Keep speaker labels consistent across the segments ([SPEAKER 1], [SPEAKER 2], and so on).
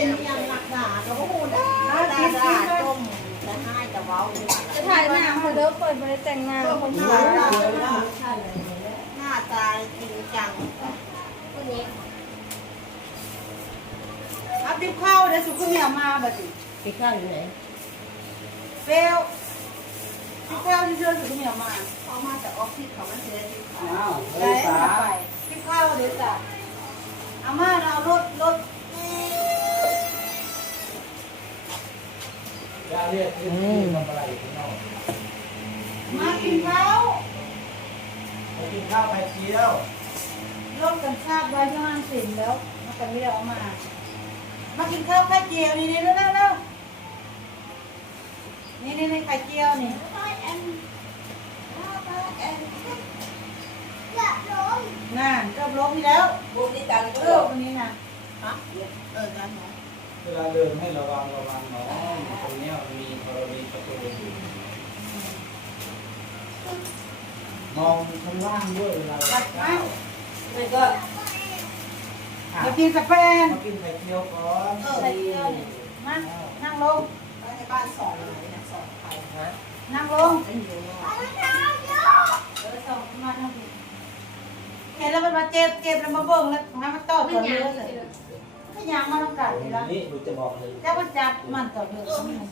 [SPEAKER 1] เป็นอย่างหนักหนาก็พูดได้จมจะให้จะเว้า
[SPEAKER 2] จะถ่ายหน้าเขาเด้อเปิดบริแต่งงานคนสวย
[SPEAKER 1] หน้าตาจริงจังคนนี้
[SPEAKER 3] เอาติ๊บข้าวเดี๋ยวสุขุมเหนียวมาบัดนี้
[SPEAKER 1] ไปข้าวอยู่ไหน
[SPEAKER 3] เฟลติ๊บข้าวที่เชื่อสุขุมเหนียวมา
[SPEAKER 1] เขามาจากออฟฟิศเขามาเสียที่เขา
[SPEAKER 4] อ้าว
[SPEAKER 3] ไป
[SPEAKER 4] เฮ้ยสา
[SPEAKER 3] ติ๊บข้าวเดี๋ยวจ้ะเอามาเรารถ
[SPEAKER 4] อย่าเรียกที่ทำอะไรข้างนอก
[SPEAKER 3] มากินข้าว
[SPEAKER 4] ไปกินข้าวไข่เจียว
[SPEAKER 3] ร่วมกันทราบไว้ที่ห้างสินแล้วมากันไม่ได้เอามากินข้าวไข่เจียวนี่เร็วนี่ไข่เจียวนี่น่าเจ้าล้มนี่แล้วบุญนี่ตังวันนี้นะ
[SPEAKER 1] ฮะนั่นเนาะ
[SPEAKER 4] เวลาเดินให้ระวังหน่อยตรงนี้มีธรณีประตูอยู่มองข้างล่างด้วยเวลา
[SPEAKER 3] ตัดไหม
[SPEAKER 1] นี่ก็
[SPEAKER 3] มากินสเปน
[SPEAKER 4] มากินไข่เจียวก่อน
[SPEAKER 3] ไข่เจียวนี่มานั่งลง
[SPEAKER 1] ในบ้านสองเลยนะสองใครฮะ
[SPEAKER 3] นั่งลง
[SPEAKER 1] ไม่อยู่เนาะ
[SPEAKER 3] ส่งมาทำผิดเห็นแล้วมันมาเจ็บแล้วมาเบิ่งแล้วให้มันต่อตัวเรือเลยก็ยังมาทำกัดนี่ละ
[SPEAKER 4] นี่ดูจะบอกเลย
[SPEAKER 3] เจ้าก็จับมันต่อเรือ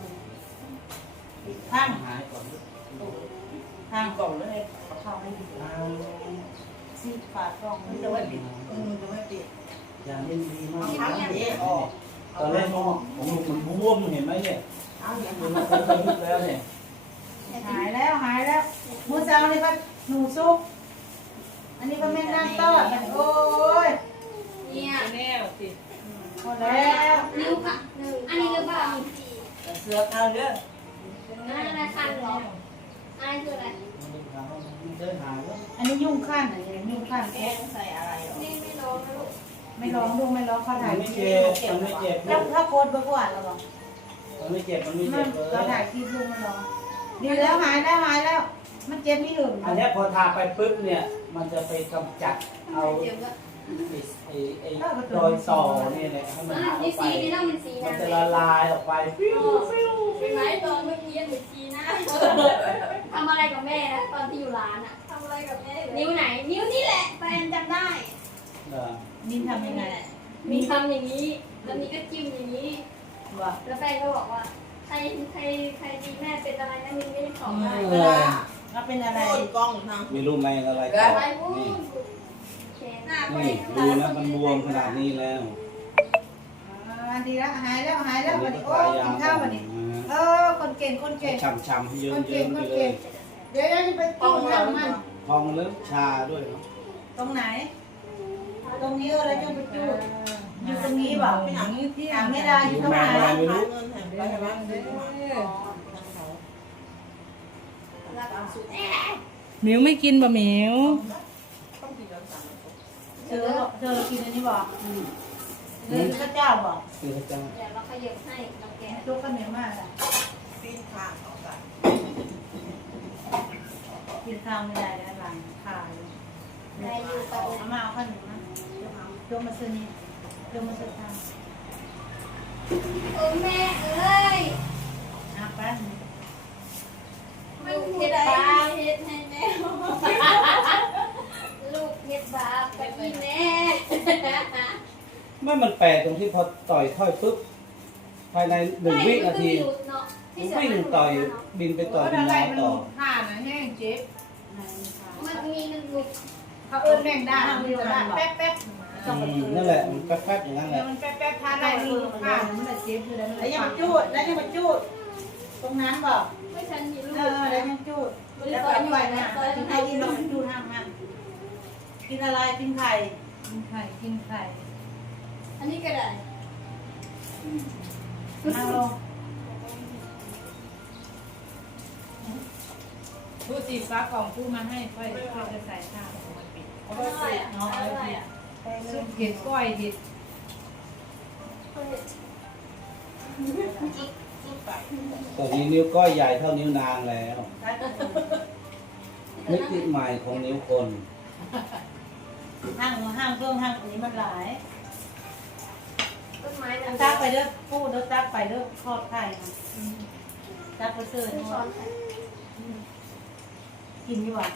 [SPEAKER 3] ทาง
[SPEAKER 4] หายก่อน
[SPEAKER 3] ทาง
[SPEAKER 1] กล่องเลย
[SPEAKER 3] เข้าให้ดีซีฝาตรง
[SPEAKER 1] มันจะไม่ปิดจะไม่ปิด
[SPEAKER 4] อย่างนี้ดีมาก
[SPEAKER 1] ทั้งนี้ออก
[SPEAKER 4] ตอนแรกผมมันบวมเห็นไหมเนี่ย
[SPEAKER 1] เอาอย่าง
[SPEAKER 4] มัน
[SPEAKER 1] นั้น
[SPEAKER 4] เคยยุบแล้วเนี่ย
[SPEAKER 3] หายแล้วมือเช้านี่ก็หนูซุกอันนี้ก็แม่นั่งต้อนโอ้ย
[SPEAKER 2] เนี่ย
[SPEAKER 1] แน่สิ
[SPEAKER 3] หมดแล้ว
[SPEAKER 2] นิ้วค่ะอันนี้หรือเปล่า
[SPEAKER 1] เสือเอาเด้อ
[SPEAKER 2] อะไรคันเหรออะไรคืออะไร
[SPEAKER 4] มันเดินหาว่า
[SPEAKER 3] อันนี้ยุ่งขั้นอะไรยุ่งขั้น
[SPEAKER 1] แกงใส่อะไรหรอ
[SPEAKER 2] นี่ไม่ร้องนะลูก
[SPEAKER 3] ไม่ร้องลูกไม่ร้องเขาถ่าย
[SPEAKER 4] มัน
[SPEAKER 3] ค
[SPEAKER 4] ไม่
[SPEAKER 3] ลิป
[SPEAKER 4] เจ็บมันไม่เจ็บ
[SPEAKER 3] ถ้าโค้ดเบอร์กว่าเราบอก
[SPEAKER 4] มันไม่เจ็บมันไม่
[SPEAKER 3] มั
[SPEAKER 4] เจ็
[SPEAKER 3] น
[SPEAKER 4] บเลย
[SPEAKER 3] เราถ่ายคลิปลูกไม่ร้องดีแล้วหายแล้ว มันเจ็บไม่หึง
[SPEAKER 4] อันนี้พอทาไปปุ๊บเนี่ยมันจะไปกำจัดเอา
[SPEAKER 2] เดี๋ยวก็
[SPEAKER 4] ไอ้รอยต่อเนี่ยแหละให้มันหายอ
[SPEAKER 2] มี
[SPEAKER 4] อกไป
[SPEAKER 2] สีนี่ต้องเป็นสี
[SPEAKER 4] มัน
[SPEAKER 2] นะ
[SPEAKER 4] จะละลายออกไปฟิว
[SPEAKER 2] เป็นไหมตอนเมื่อกี้ยังเป็นสีนะทำอะไรกับแม่นะตอนที่อยู่ร้านอะทำอะไรกับแม่นิ้วไหน นิ้วนี่แหละแฟนจำได้
[SPEAKER 3] นี่ทำยังไง
[SPEAKER 2] มีทำอย่างนี้แล้วนี่ก็จิ้มอย่างนี้
[SPEAKER 3] บอก
[SPEAKER 2] แล้วแฟนก็บอกว่าใครดีแม่เป็นอะไรนะมิ้นไม่ได้ขอได้
[SPEAKER 3] เราเป็นอะไร
[SPEAKER 1] กล้องทาง
[SPEAKER 4] ไม่รู้ไหมอะไร
[SPEAKER 2] อะไรพูด
[SPEAKER 4] นี่
[SPEAKER 2] แชร์หน้าไป
[SPEAKER 4] นี่ดูนะมันบวมขนาดนี้แล้ว
[SPEAKER 3] ดีแล้วหายแล้ววันนี้โอ้กินข้าววันนี้คนเก่ง
[SPEAKER 4] ช้ำๆให้เยิ้
[SPEAKER 3] คนเก่ง
[SPEAKER 4] มๆไปเลย
[SPEAKER 3] เดี๋ยวจะไปจูนทางมัน
[SPEAKER 4] พองเริ่มชาด้วยเนาะ
[SPEAKER 3] ตรงไหน ตรงนี้แล้วจะไปจูนอยู่ตรงนี้บอกพี่อ่างไม่ได้อยู่ตรงไหน
[SPEAKER 1] เงินแห่งไปบ้านซื้อมา
[SPEAKER 5] หมิวไม่กินบะหมิว
[SPEAKER 1] ต้องกินแล้วสั่ง
[SPEAKER 3] เธอกินอันนี้บอกเธอพระเจ้าบอก
[SPEAKER 4] คือเขาจะ
[SPEAKER 2] เดี๋ยวเราขยับให้เราแกะ
[SPEAKER 3] จุกก็เหนียวมากอ่ะ
[SPEAKER 1] ปีนข้างออกกัน
[SPEAKER 3] กินข้าวไม่ได้แล้วหลังขาด
[SPEAKER 2] ในยูโต
[SPEAKER 3] เอามาเอาขนมนะยกมาซื้อนี่ยกมาซื้อข้าว
[SPEAKER 2] แม่เอ้ย
[SPEAKER 3] แป๊บ
[SPEAKER 2] ลูกเฮ็ดบาปเฮ็ดให้แม่ลูกเฮ็ดบาปไปที่แม่
[SPEAKER 4] ไม่มันแปลกตรงที่พอต่อยค่อยปุ๊บภายใน1 วินาทีวิ่งต่อยบินไปต่อยบินมาต่อ
[SPEAKER 3] ผ่านนะแห้งเจ็บ
[SPEAKER 2] มันมีมันหลุด
[SPEAKER 3] เขาเอิ้นแมงดาไม่รู้ได้แป๊บแป๊บ
[SPEAKER 4] นั่นแหละมันแป๊บๆอย่างนั้นแห
[SPEAKER 3] เดี๋ย
[SPEAKER 4] ละ
[SPEAKER 3] วมันแป๊บแป๊บทานได้มือผ่านมันจะเจ็บอยู่แล้วแล้วยังมาจูดตรงนั้นบอก
[SPEAKER 2] ไม่ฉันมีลูก
[SPEAKER 3] แล้วยังจูดแล้วก็ไปนะกินไข่กินนมจูดห้างมันกินอะไรกินไข่กินไข่
[SPEAKER 2] อันนี้ก็ได้
[SPEAKER 3] นั่งลง
[SPEAKER 5] ผู้ตีฟ้ากล่องผู้มาให้ค่อยจะใส่ข้าวมันปิด
[SPEAKER 2] อะไรอ่ะอะไรอ่ะ
[SPEAKER 5] ซุปเห็ดก้อยเห็ด
[SPEAKER 4] ตอนนี้นิ้วก้อยใหญ่เท่านิ้วนางแล้วมิติใหม่ของนิ้วคน
[SPEAKER 3] ห้างเครื่องห้างนี้มันหลาย
[SPEAKER 2] เอต้นไม้นะ
[SPEAKER 3] ตักไปเด้อพูดเด้อตักไปเด้อทอดไข่นะตักไปเสิร์ฟ
[SPEAKER 2] ช้อนใส่
[SPEAKER 3] กินดีกว่า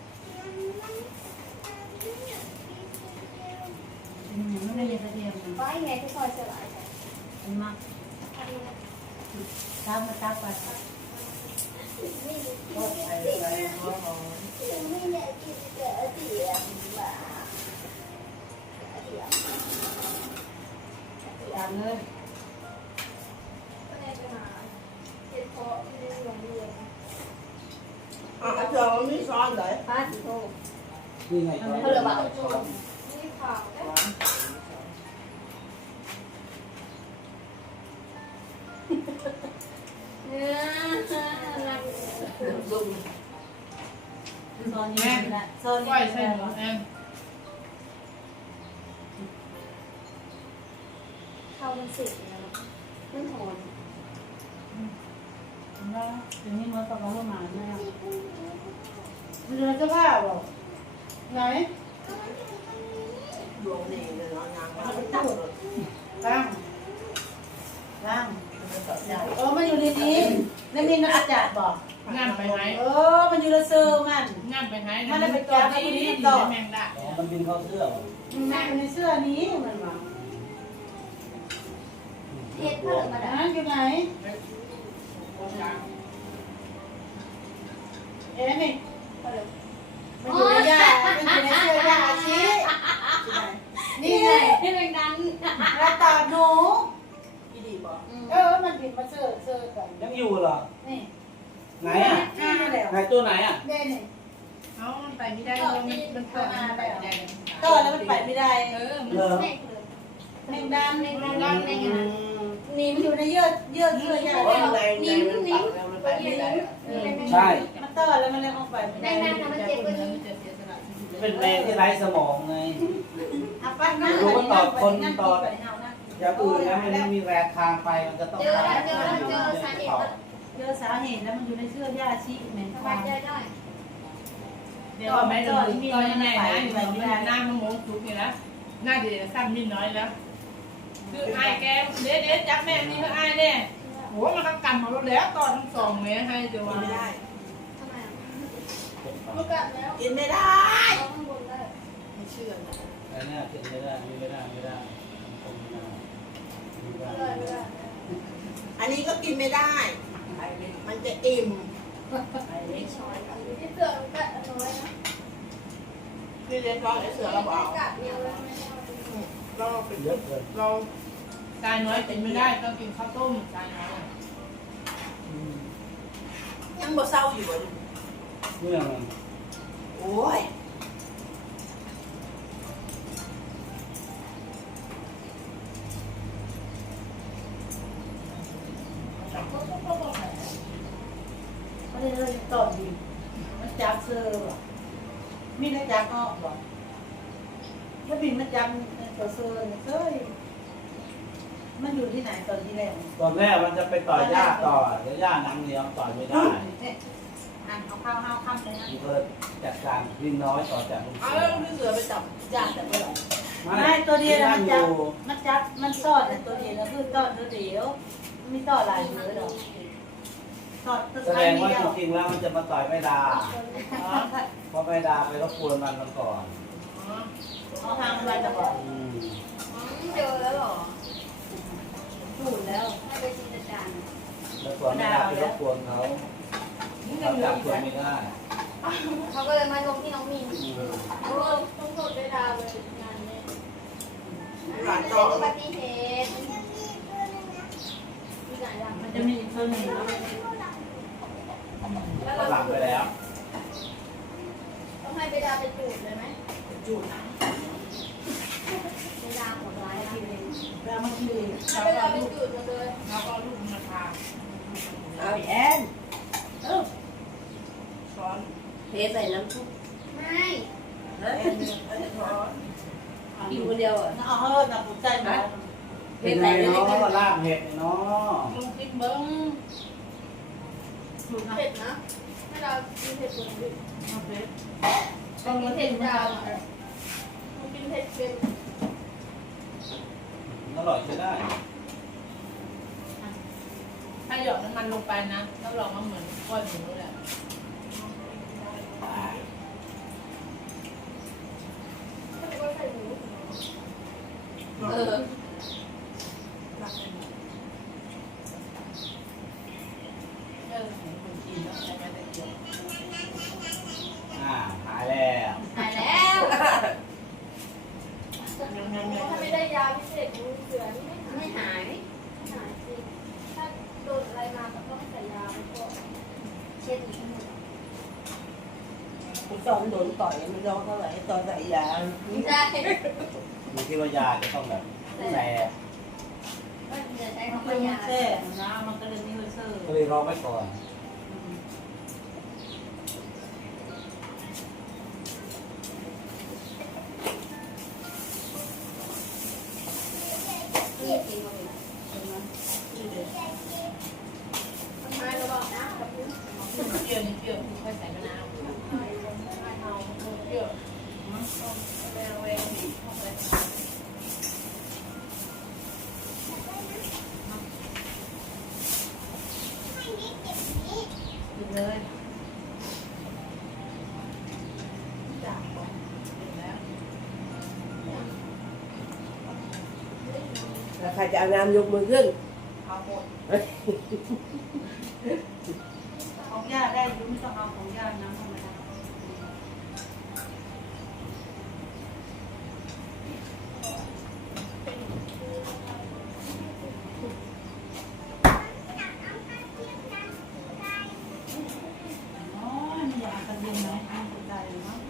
[SPEAKER 3] ไม่ได้เรียนกระเทียมมัน
[SPEAKER 2] ไว้ไงที่ซอยเสือ
[SPEAKER 3] มันมากตักมาตักไป
[SPEAKER 2] ไม่อยากกินกระเทียมบ้า
[SPEAKER 3] ตักเลย
[SPEAKER 2] ก็เลยไปหาเห็ดเพาะไม่ได้ลงเรียน
[SPEAKER 1] เจอมีซ้อนเลย
[SPEAKER 2] ป้าสิโต
[SPEAKER 4] นี่ไงช้อน
[SPEAKER 2] เขาเลยบอกนี่ข่าวเนื้อนัก
[SPEAKER 3] ซอนนี้นะซอน
[SPEAKER 5] ก้อย
[SPEAKER 3] นี้
[SPEAKER 5] ใส่หมูแอน
[SPEAKER 2] เข้ามันสิแล้วมันหอน
[SPEAKER 3] นะถึงนี่มันต้องเอามาแม่มันจะจะว่าบอกไหน
[SPEAKER 1] ดวงนี่เลยนางมา
[SPEAKER 3] ล่างล่างมันอยู่ในนี้แล้วมีนักจัดบอก
[SPEAKER 5] งานไปไหน
[SPEAKER 3] มันอยู่ในเซอร์มัน
[SPEAKER 5] งานไปไหน
[SPEAKER 3] มันเลยไปจอดที่นี่ต่อ
[SPEAKER 5] แมงดา
[SPEAKER 4] อ๋อมันบินเข้าเสื้อ
[SPEAKER 3] มันอยู่ในเสื้อนี้มันบอก
[SPEAKER 2] เห็ดเพิ่มมาได้
[SPEAKER 3] อยู่ไหนนี่ มันอยู่ในยามันอยู่ในเสื้อยาชี้นี่ไง
[SPEAKER 2] ที่เป็นดัน
[SPEAKER 3] แล้วตอบหนู
[SPEAKER 1] อีดีบอก
[SPEAKER 3] มันผิดมาเสื้อกัน
[SPEAKER 4] ยังอยู่เหรอ
[SPEAKER 3] นี่
[SPEAKER 4] ไหนอ่ะ
[SPEAKER 3] แล้ว
[SPEAKER 4] ไหนตัวไหนอ่ะ
[SPEAKER 3] เด่น
[SPEAKER 5] เขาไปไม่ได้มันเปิดมันไปไม่ได้
[SPEAKER 3] ต่อแล้วมันไปไม่ได้
[SPEAKER 5] เออ
[SPEAKER 4] เหรอ
[SPEAKER 3] แมงดา
[SPEAKER 2] ในดันในงาน
[SPEAKER 3] นี่มันอยู่ในเยื่อเสื้อยา
[SPEAKER 1] ว่าในมันปักแล้วมันไปไม่ได้
[SPEAKER 4] ใช่
[SPEAKER 3] มันต่อแล้วมันเลยออกไปไม่
[SPEAKER 2] ใน
[SPEAKER 3] ได้
[SPEAKER 2] งานมันเจ็บกว่านี้
[SPEAKER 4] เป็นแมงที่ไร้สมองไง
[SPEAKER 3] ปั้นนั่ง
[SPEAKER 4] อย่างอื่นนะมันไม่มีแรงทางไปมันจะต้อง
[SPEAKER 2] เจอสาเหตุ
[SPEAKER 3] เจอสาเหตุแล้วมันอยู่ในเสื้อยาชี้เหม็น
[SPEAKER 2] สบายใจได้
[SPEAKER 5] เดี๋ยวไม่ต้องมีน้อยแน่นะอยู่แบบหน้ามันโมสุกนี่นะหน้าเดี๋ยวซ้ำนิดน้อยแล้วคือไอ้แกเด็ดจับแม่นี่คือไอ้เนี่ยโหมันก็กันมาแล้วตอนทั้งสองเมตรให้เดี๋ยว
[SPEAKER 1] กินไม่ได้
[SPEAKER 2] ทำไมลูกกัดแล้ว
[SPEAKER 1] กินไม่ได้
[SPEAKER 2] เอาข้างบนได้
[SPEAKER 1] ไม่เชื่อนะ
[SPEAKER 4] อันนี้กินไม่ได้ไม่ได้ไม่ได้คงไม่ได้ไม่ได้
[SPEAKER 2] ไม่ได้
[SPEAKER 1] อันนี้ก็กินไม่ได้ มันจะอิ่ม
[SPEAKER 2] ไม่ช้อยที่เสือกัดน้อยนะ
[SPEAKER 1] ที่เรียนร้องไอ้เสือเราบอก
[SPEAKER 2] กัดเนี่ยแล้วไม่ได้
[SPEAKER 1] เราเป็น
[SPEAKER 4] เยอะเกิน
[SPEAKER 1] เรา
[SPEAKER 5] ตายน้อยกินไม่ได้ต้องกินข้าวต้มตายน้อย
[SPEAKER 1] ยังบ่เศร้าอยู่บ่
[SPEAKER 4] เมื่อมัน
[SPEAKER 1] โอ้ย
[SPEAKER 3] มันเลยตอบดีมันจับเสื้อบ่มีนักจับออกบ่แล้วบินมันจับตัวเสื้อเสื้อมันอยู่ที่ไหนตอนที่แรก
[SPEAKER 4] ตอนแรกมันจะไปต่อยหญ้าต่อเดี๋ยวหญ้าหนังเหนียวต่อยไม่ได้
[SPEAKER 3] อ่านเอาข้าวข้ามไปนะ
[SPEAKER 4] มันก็จัดการวิ่งน้อยต่อจากลุง
[SPEAKER 1] เอา
[SPEAKER 4] เสื
[SPEAKER 1] แล้
[SPEAKER 4] อ
[SPEAKER 1] วพี่เสือไปจับญาติแต่ไม่หรอก
[SPEAKER 3] ไม่ตัวเดียวนะ
[SPEAKER 4] นั่ง
[SPEAKER 3] มัน
[SPEAKER 4] อ
[SPEAKER 3] จับ
[SPEAKER 4] ยู่
[SPEAKER 3] มันตอดตัวเดียวนะคือตอดตัวเดียวไม่ตอดหลายมือหรอกตอดตัว
[SPEAKER 4] แสดงว่า
[SPEAKER 3] เดียว
[SPEAKER 4] จริงๆแล้วมันจะมาต่อยไม่ดาเพราะไม่ดาไปรบกวนมันก่อน
[SPEAKER 3] เอาทางไปจะบอก
[SPEAKER 2] เจอแล้วหรอ
[SPEAKER 3] ถูกแล้ว
[SPEAKER 2] ให้ไปจินตนาการ
[SPEAKER 4] แล้วก่อนไม่ดาไปรบกวนเขาเขาจับตัวไม่ได้
[SPEAKER 2] เขาก็เลยมาลงที่น้องมีนโอ้ต้องกดเวลาเลยงานนี้มันเป็นอุบัติเหตุมีหลายอย่าง
[SPEAKER 3] มันจะมีอีกตัวหนึ่ง
[SPEAKER 2] แล้ว
[SPEAKER 4] ก็หลังไปแล้ว
[SPEAKER 2] ต้องให้เวลาไปจูดเลยไหม
[SPEAKER 1] จุด
[SPEAKER 2] เวลาหมดร้ายแล้ว
[SPEAKER 3] แล้วมันคือ
[SPEAKER 2] ให้เวลาไปจูดหมดเลย
[SPEAKER 5] แล้วก็ลูกมาทาน
[SPEAKER 1] เอาแอนช้อนเทใส่น้ำซุป
[SPEAKER 2] ไม่
[SPEAKER 1] แอนช้อนกินคนเดียวอ่ะ
[SPEAKER 3] เอาเขาเลยนะผมใจหมด
[SPEAKER 4] เป็นไงเนาะลาบเห็ดเนาะ
[SPEAKER 5] ลูกกินเบิ้ง
[SPEAKER 3] ถูกนะ
[SPEAKER 2] เผ็ดนะให้เรากินเผ็ดตัวนี้
[SPEAKER 3] โอเค
[SPEAKER 2] ต้องกินเผ็ดดาวต้องกินเผ็ดเป็น
[SPEAKER 4] ลอร่อยใช้ได้
[SPEAKER 5] ถ้าหยอดน้ำมันลงไปนะรับรองว่าเหมือนก้อนหมูเลย
[SPEAKER 2] เออ
[SPEAKER 5] เออของคนจีนต้องใช้ไม้ตะเกียบ
[SPEAKER 4] หายแล้ว
[SPEAKER 2] หายแล้วถ้าไม่ได้ยาพิเศษงูเสือนี่ไม่หายไม่หายจริงถ้าโดนอะไรมาก็ต้องใส่ยาแล้วก็เช็ดอีกหนึ่ง
[SPEAKER 1] คุณตอนโดนต่อยไม่ร้องเท่าไหร่ตอนใส่ยา
[SPEAKER 2] ใช่
[SPEAKER 4] อยู่ที่ว่ายาจะต้องแบบแสบ
[SPEAKER 2] มันจะใช้
[SPEAKER 3] มัน
[SPEAKER 2] คำ
[SPEAKER 3] เป็
[SPEAKER 2] ว่าน ยา
[SPEAKER 3] แซ่นะมันก็เลยนี่เลยเซอร์
[SPEAKER 4] ก็เลยรอไว้ก่อน
[SPEAKER 2] นี่จริงมั้ยทำไมเราบอกนะกับคุณ
[SPEAKER 5] เปรี้ยวนี่เปรี้ยวค่อยใส่มะนาวเปรี้ยวแมวเวงดีเข้าไป
[SPEAKER 3] กินเลย
[SPEAKER 1] แล้วใครจะเอาน้ำยกมือขึ้น
[SPEAKER 3] เอาหมดของย่าได้ยุ่ไม่ต้องเอาของย่าน้ำธรรมดาอ๋อนี่อยากกันเย็นไหมไม่สนใจเลยเนาะ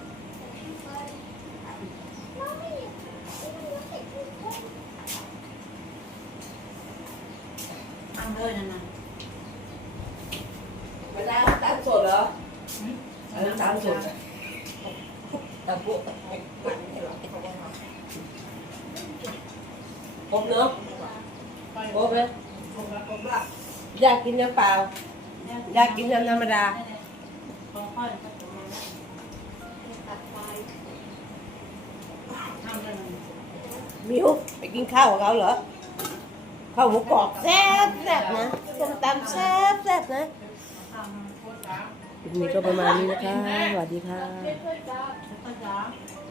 [SPEAKER 3] ทำเลยนั่นน่ะ
[SPEAKER 1] มาน้ำตาลสดเหรอน้ำตาลสดตาปุ๊บผมเนาะผมเลยอยากกินน้ำเปล่าอยากกินน้ำธรรมดา
[SPEAKER 3] ค่อยๆ
[SPEAKER 2] ตัดไฟ
[SPEAKER 3] ทำเลย
[SPEAKER 1] มิวไปกินข้าวกับเขาเหรอข้าวหมูกรอบแซ่บแซ่บนะส้มตำแซ่บแซ่บนะ
[SPEAKER 3] ทำโคตรจ้า
[SPEAKER 1] คลิปนี้ก็ประมาณนี้นะคะสวัสดีค่ะ
[SPEAKER 2] เพื่อนๆจ้า
[SPEAKER 3] โคตรจ้า